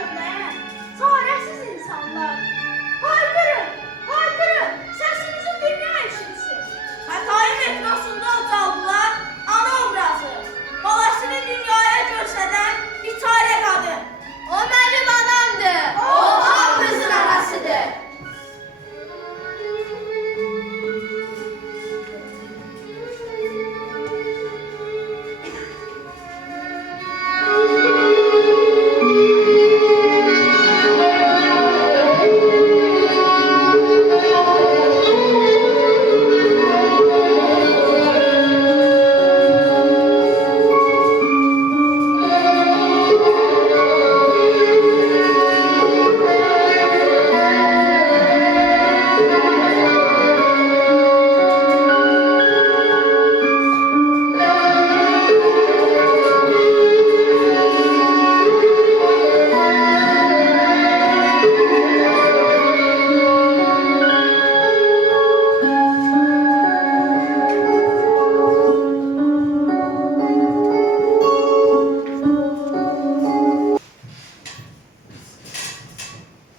gözleyen çaresiz insanlar. Haykırın, haykırın, sesinizi dünya eşitsin. Hatayı metrosunda ucaldılar ana obrazı. Balasını dünyaya gösteren bir çare kadın. O benim anamdır, o hamımızın anasıdır.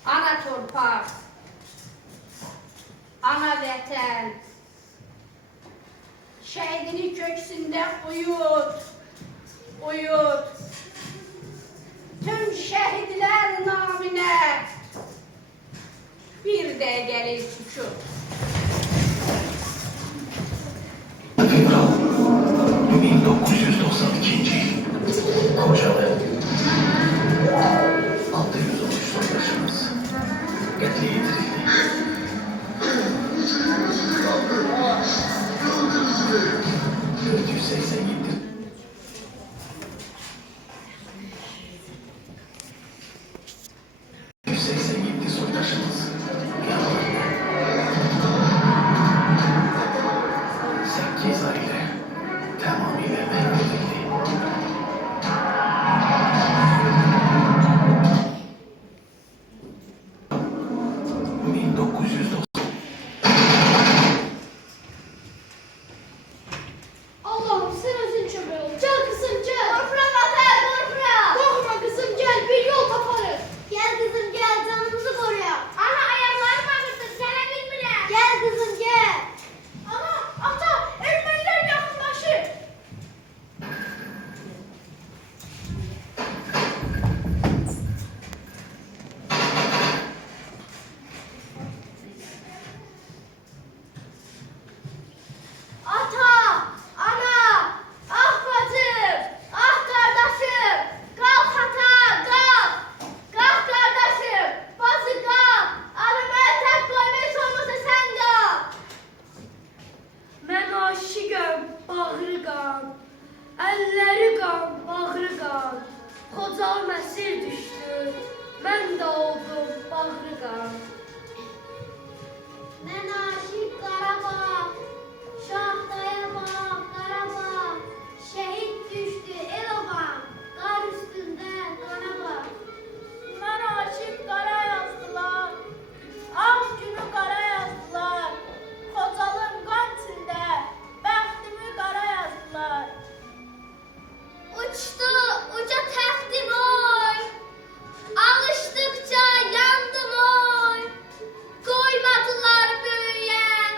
Ana torpaq, ana vətən, şəhidini köksündə uyut, uyut. Tüm şəhidlər naminə bir dəqiqəlik sükut. Fevral 1992 yıl. Kocalı 613 soydaşımız katliye getirildi. 487 187 soydaşımız yanlarında. 8 aile tamamıyla mahvedildi. Allah'ım sen özün çömel ol. Gel kızım gel. Korkma Zafer, korkma. Korkma kızım gel, bir yol taparız. Gel kızım gel, canımızı koruyalım. Ana ayaklarım ağrıdı, sana bilmirəm. Gel kızım gel. Ana, ata, ermeniler yakınlaşır. Ata, ana, ah bacım, ah kardeşim, kalk ata, kalk. Kalk kardeşim, bacı kalk. Arabaya tek koymuş olmasa sen kalk. Mən aşiqəm, bağrı qan, əlləri qan, bağrı qan. Xocalım əsir düşdü, mən də oldum bağrı qan. Mən aşiq Qarabağ, Şahdayabağ, Qarabağ, şəhid düşdü el-obam, qar üstündə Qarabağ. Mən aşiq qara yazdılar, ağ günü qara yazdılar, Xocalım qan içində, bəxtimi qara yazdılar. Uçdu uca təxtim oy, alışdıqca yandım oy, qoymadılar böyüyən,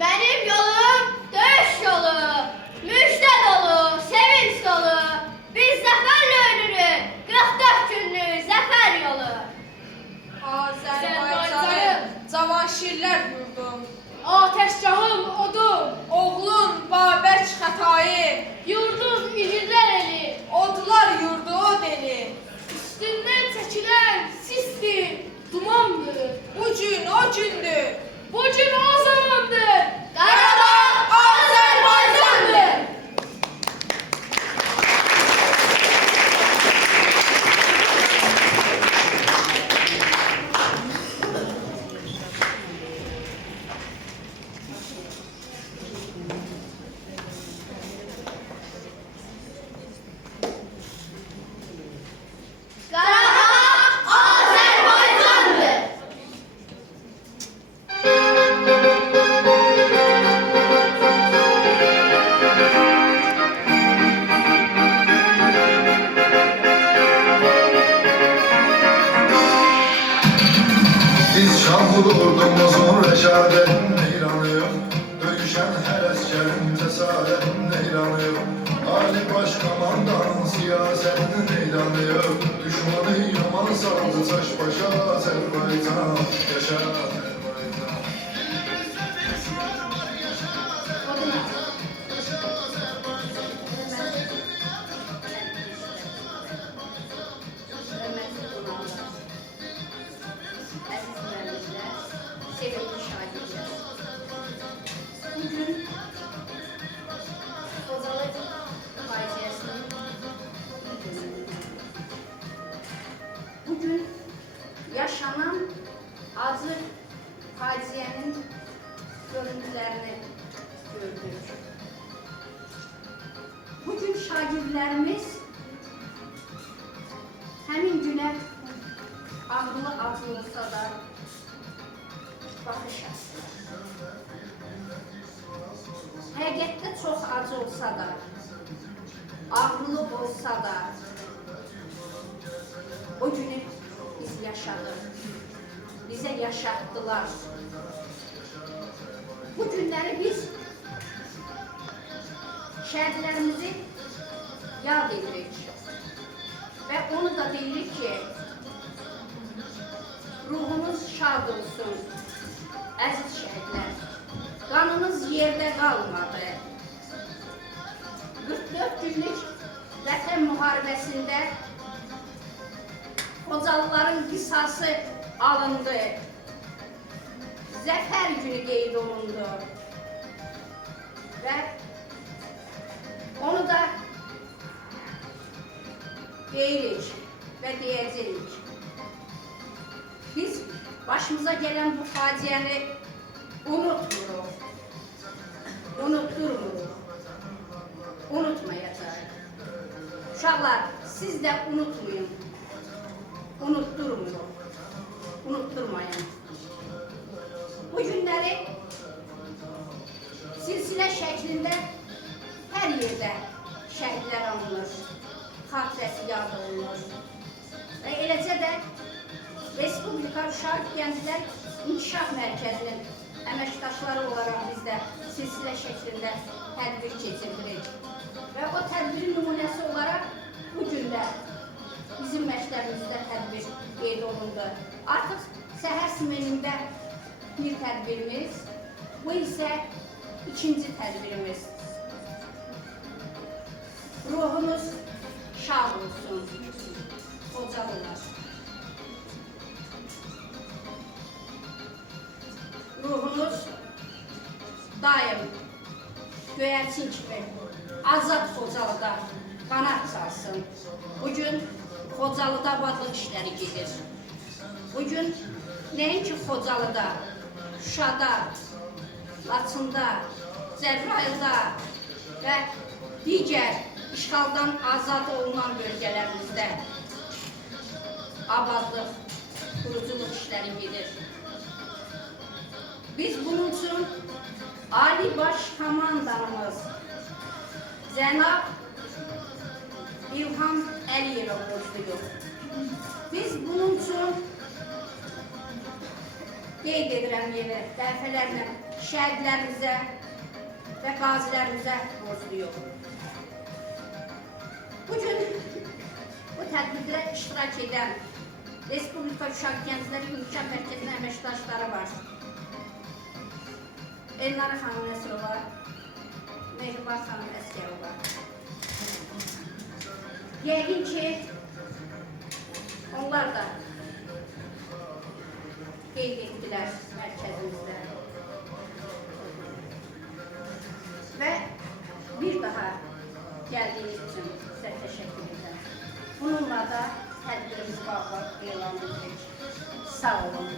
Benim yolum döyüş yolu. Müjde dolu, sevinç dolu. Biz zaferle ölürük. 44 günlük zafer yolu. Azərbaycanım, Cavanşirlər yurdum, Ateşgahım odum. oğlun Babək Xətai, Yurdum igidlər eli. odlar yurdu o deli. Üstündən çəkilən sistir, dumandır. Bu gün o gündür, Bu gün o zamandır. Qarabağ Azərbaycandır. Qarabağ Azərbaycandır. Biz şanlı ordumuzun rəşadətin neyranıyıq. Döyüşən hər əskərin cəsarətin neyranıyıq. Ali baş komandanın siyasətini neyranıyıq. Düşmanı yaman saldı çaş başa Azərbaycan. Yaşa Azərbaycan. Əziz müəllimlər, sevimli şagirdlər. Bugün Xocalı faciəsinin bir günüdür. Bugün yaşanan acı faciənin görüntülərini gördük. Bugün şagirdlərimiz həmin günə ağrılı acı olsa da baxış açdılar. Həqiqətdə çox acı olsa da, ağrılı olsa da, o günü biz yaşadıq. Bizə yaşatdılar. Bu günləri biz şəhidlərimizi yad edirik. Və onu da deyirik ki, ruhunuz şad olsun, əziz şəhidlər. Qanınız yerdə qalmadı. 44 günlük Vətən müharibəsində Xocalıların qisası alındı. Zəfər günü qeyd olundu. Və onu da deyirik və deyəcəyik. Biz başımıza gələn bu faciəni unutmuruq, unutturmuruq, unutmayacaq. Uşaqlar, siz də unutmayın, unutturmuruq, unutturmayın. Bu günləri silsilə şəklində hər yerdə şəhidlər alınır, xatirəsi yad olunur. Və eləcə də Respublika Uşaq Gənclər İnkişaf Mərkəzinin əməkdaşları olaraq biz də silsilə şəklində tədbir keçiririk. Və o tədbirin nümunəsi olaraq bugün də bizim məktəbimizdə tədbir qeyd olundu. Artıq səhər sinifində bir tədbirimiz, bu isə ikinci tədbirimiz. Ruhunuz şad olsun, Xocalılar. Ruhunuz daim göyərçin kimi azad Xocalıda qanat çalsın. Bugün Xocalıda abadlıq işləri gedir. Bugün nəinki Xocalıda, Şuşada, Laçında, Cəbrayılda və digər işğaldan azad olunan bölgələrimizdə abadlıq, quruculuq işləri gedir. Biz bunun üçün Ali Baş Komandanımız Cənab İlham Əliyevə borcluyuq. Biz bunun üçün qeyd edirəm yeni dəfələrlə şəhidlərimizə və qazilərimizə borcluyuq. Bugün bu tədbirdə iştirak edən Respublika Uşaq Gəncləri İnkişaf Mərkəzinin əməkdaşları var. Elnara xanım Nəsirova, Mehriban xanım Əskərova. Yəqin ki, onlar da qeyd etdilər mərkəzimizdə. Və bir daha gəldiyiniz üçün sizə təşəkkür edirəm. Bununla da tədbirimiz bağlı elan edirik. Sağ olun.